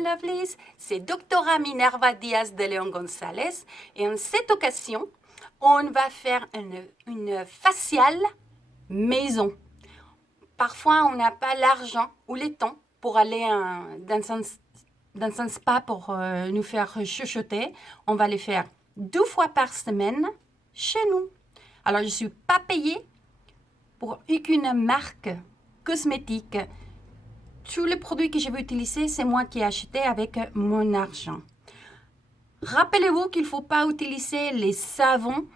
mes lovelies, c'est Doctora Minerva Diaz de Leon González et en cette occasion, on va faire une faciale maison. Parfois, on n'a pas l'argent ou le temps pour aller dans un spa pour nous faire chuchoter. On va les faire 2 fois par semaine chez nous. Alors, je ne suis pas payée pour aucune marque cosmétique. Tous les produits que je vais utiliser, c'est moi qui ai acheté avec mon argent. Rappelez-vous qu'il ne faut pas utiliser les savons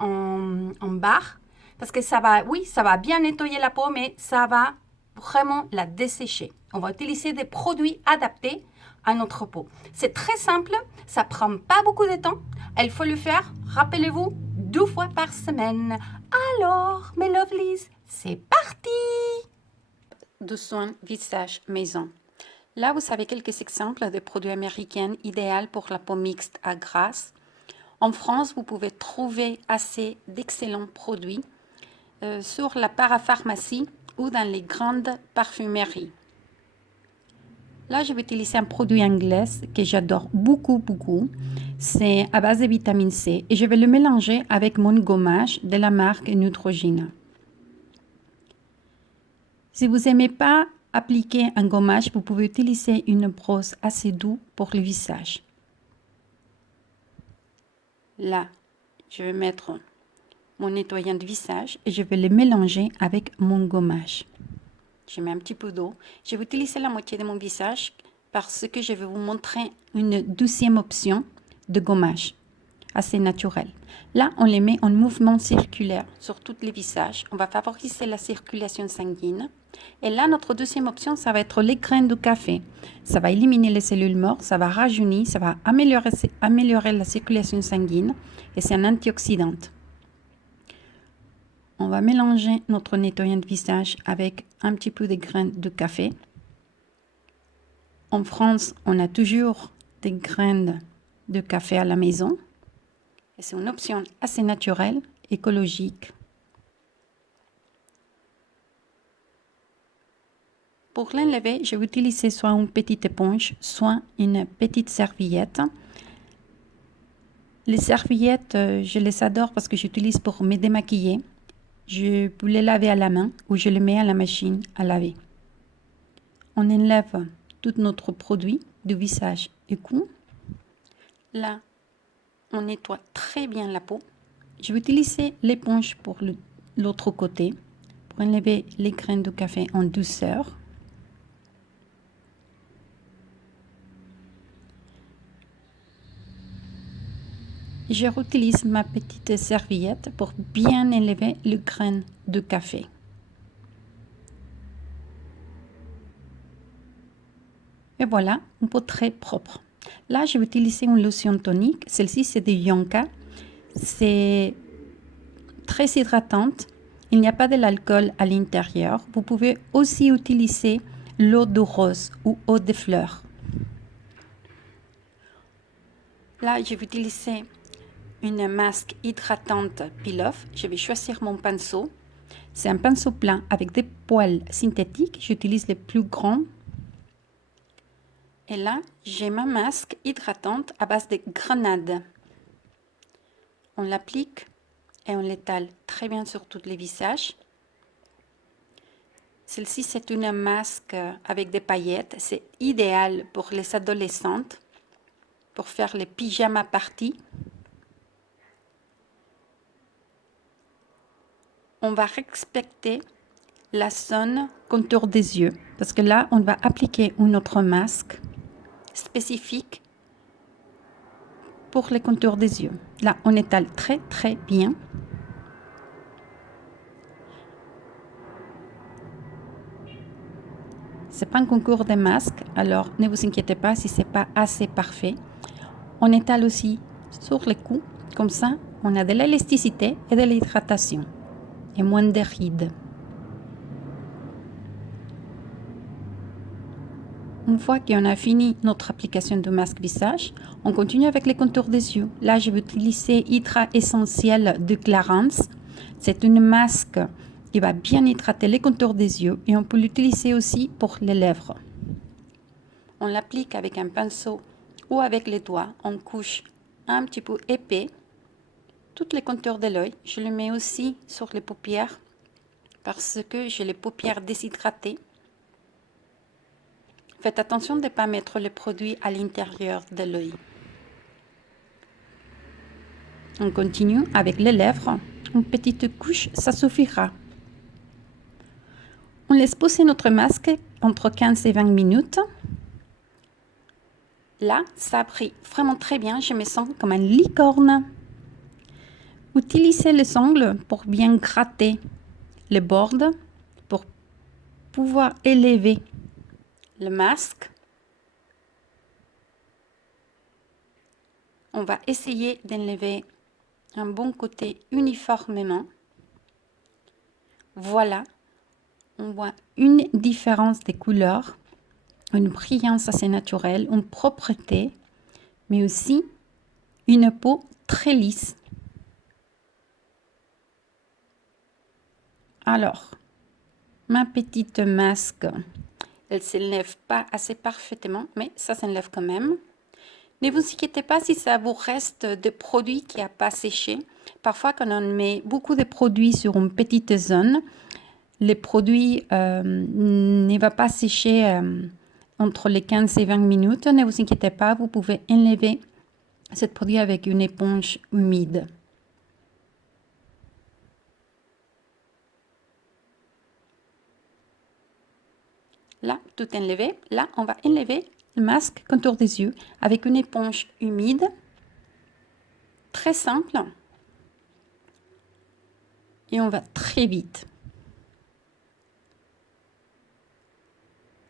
en barre parce que ça va bien nettoyer la peau, mais ça va vraiment la dessécher. On va utiliser des produits adaptés à notre peau. C'est très simple, ça ne prend pas beaucoup de temps. Il faut le faire, rappelez-vous, 2 fois par semaine. Alors, mes lovelies, c'est parti! De soins visage maison. Là, vous avez quelques exemples de produits américains idéaux pour la peau mixte à grasse. En France, vous pouvez trouver assez d'excellents produits sur la parapharmacie ou dans les grandes parfumeries. Là, je vais utiliser un produit anglais que j'adore beaucoup. C'est à base de vitamine C et je vais le mélanger avec mon gommage de la marque Neutrogena. Si vous n'aimez pas appliquer un gommage, vous pouvez utiliser une brosse assez douce pour le visage. Là, je vais mettre mon nettoyant de visage et je vais le mélanger avec mon gommage. Je mets un petit peu d'eau. Je vais utiliser la moitié de mon visage parce que je vais vous montrer une deuxième option de gommage assez naturel. Là, on les met en mouvement circulaire sur tous les visages. On va favoriser la circulation sanguine. Et là, notre deuxième option, ça va être les graines de café. Ça va éliminer les cellules mortes, ça va rajeunir, ça va améliorer la circulation sanguine et c'est un antioxydant. On va mélanger notre nettoyant de visage avec un petit peu de graines de café. En France, on a toujours des graines de café à la maison. Et c'est une option assez naturelle, écologique. Pour l'enlever, je vais utiliser soit une petite éponge, soit une petite serviette. Les serviettes, je les adore parce que j'utilise pour me démaquiller. Je peux les laver à la main ou je les mets à la machine à laver. On enlève tout notre produit du visage et cou. Là, on nettoie très bien la peau. Je vais utiliser l'éponge pour l'autre côté pour enlever les graines de café en douceur. Je réutilise ma petite serviette pour bien enlever les graines de café. Et voilà, une peau très propre. Là, je vais utiliser une lotion tonique. Celle-ci, c'est de Yonka. C'est très hydratante. Il n'y a pas de l'alcool à l'intérieur. Vous pouvez aussi utiliser l'eau de rose ou eau de fleurs. Là, je vais utiliser une masque hydratante Peel-Off. Je vais choisir mon pinceau. C'est un pinceau plein avec des poils synthétiques. J'utilise les plus grands. Et là, j'ai ma masque hydratante à base de grenade. On l'applique et on l'étale très bien sur tous les visages. Celle-ci, c'est une masque avec des paillettes. C'est idéal pour les adolescentes, pour faire les pyjama parties. On va respecter la zone contour des yeux parce que là, on va appliquer un autre masque spécifique pour les contours des yeux. Là, on étale très bien. C'est pas un concours de masques, alors ne vous inquiétez pas si c'est pas assez parfait. On étale aussi sur les coups, comme ça, on a de l'élasticité et de l'hydratation et moins de rides. Une fois qu'on a fini notre application de masque visage, on continue avec les contours des yeux. Là, je vais utiliser Hydra Essentiel de Clarins. C'est une masque qui va bien hydrater les contours des yeux et on peut l'utiliser aussi pour les lèvres. On l'applique avec un pinceau ou avec les doigts. On couche un petit peu épais toutes les contours de l'œil. Je le mets aussi sur les paupières parce que j'ai les paupières déshydratées. Faites attention de ne pas mettre le produit à l'intérieur de l'œil. On continue avec les lèvres. Une petite couche, ça suffira. On laisse poser notre masque entre 15 et 20 minutes. Là, ça a pris vraiment très bien. Je me sens comme une licorne. Utilisez les ongles pour bien gratter les bords pour pouvoir élever le masque. On va essayer d'enlever un bon côté uniformément. Voilà, on voit une différence des couleurs, une brillance assez naturelle, une propreté, mais aussi une peau très lisse. Alors, ma petite masque, elle ne s'enlève pas assez parfaitement, mais ça s'enlève quand même. Ne vous inquiétez pas si ça vous reste des produits qui n'ont pas séché. Parfois, quand on met beaucoup de produits sur une petite zone, les produits ne vont pas sécher entre les 15 et 20 minutes. Ne vous inquiétez pas, vous pouvez enlever ce produit avec une éponge humide. Là, tout enlevé. Là, on va enlever le masque contour des yeux avec une éponge humide. Très simple. Et on va très vite.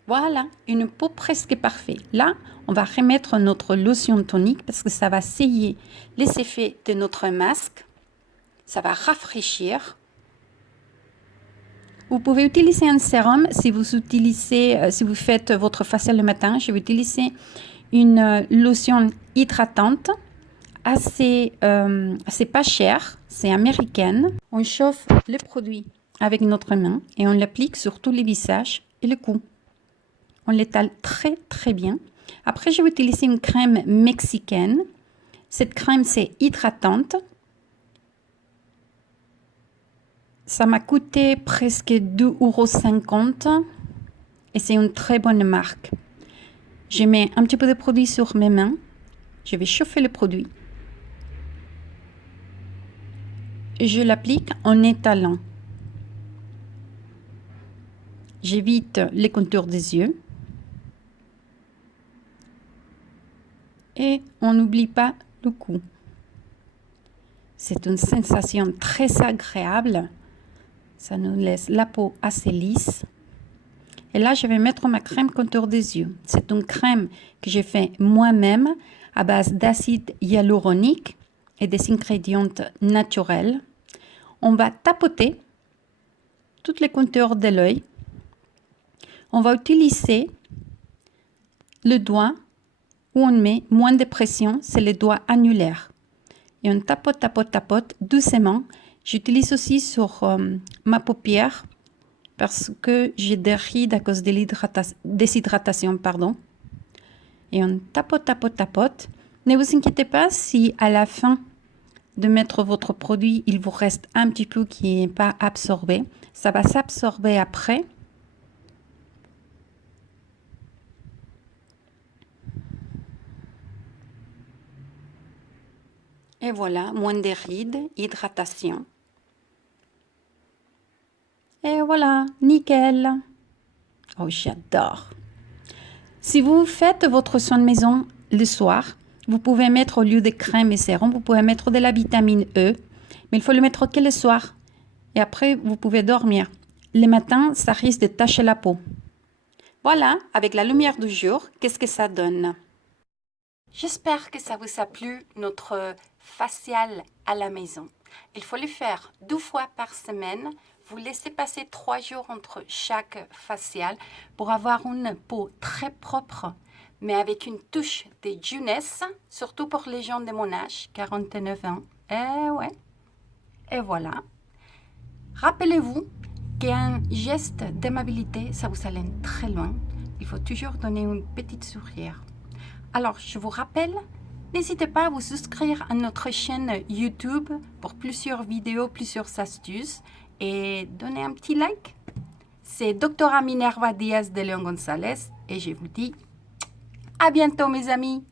Voilà, une peau presque parfaite. Là, on va remettre notre lotion tonique parce que ça va sceller les effets de notre masque. Ça va rafraîchir. Vous pouvez utiliser un sérum si vous faites votre facial le matin. Je vais utiliser une lotion hydratante assez pas chère, c'est américaine. On chauffe le produit avec notre main et on l'applique sur tous les visages et le cou. On l'étale très très bien. Après, je vais utiliser une crème mexicaine. Cette crème, c'est hydratante. Ça m'a coûté presque 2,50 € et c'est une très bonne marque. Je mets un petit peu de produit sur mes mains. Je vais chauffer le produit. Et je l'applique en étalant. J'évite les contours des yeux. Et on n'oublie pas le cou. C'est une sensation très agréable. Ça nous laisse la peau assez lisse. Et là, je vais mettre ma crème contour des yeux. C'est une crème que j'ai fait moi-même à base d'acide hyaluronique et des ingrédients naturels. On va tapoter toutes les contours de l'œil. On va utiliser le doigt où on met moins de pression, c'est le doigt annulaire. Et on tapote, tapote, tapote doucement. J'utilise aussi sur ma paupière parce que j'ai des rides à cause de déshydratation. Et on tapote, tapote, tapote. Ne vous inquiétez pas si à la fin de mettre votre produit, il vous reste un petit peu qui n'est pas absorbé. Ça va s'absorber après. Et voilà, moins de rides, hydratation. Et voilà, nickel. Oh, j'adore. Si vous faites votre soin de maison le soir, vous pouvez mettre au lieu de crème et sérum, vous pouvez mettre de la vitamine E. Mais il faut le mettre que le soir. Et après, vous pouvez dormir. Le matin, ça risque de tacher la peau. Voilà, avec la lumière du jour, qu'est-ce que ça donne? J'espère que ça vous a plu, notre facial à la maison. Il faut le faire 2 fois par semaine. Vous laissez passer 3 jours entre chaque facial pour avoir une peau très propre, mais avec une touche de jeunesse, surtout pour les gens de mon âge, 49 ans. Ouais. Et voilà. Rappelez-vous qu'un geste d'aimabilité, ça vous allait très loin. il faut toujours donner une petite sourire. Alors, je vous rappelle, n'hésitez pas à vous souscrire à notre chaîne YouTube pour plusieurs vidéos, plusieurs astuces et donner un petit like. C'est Doctora Minerva Diaz de Leon González et je vous dis à bientôt mes amis.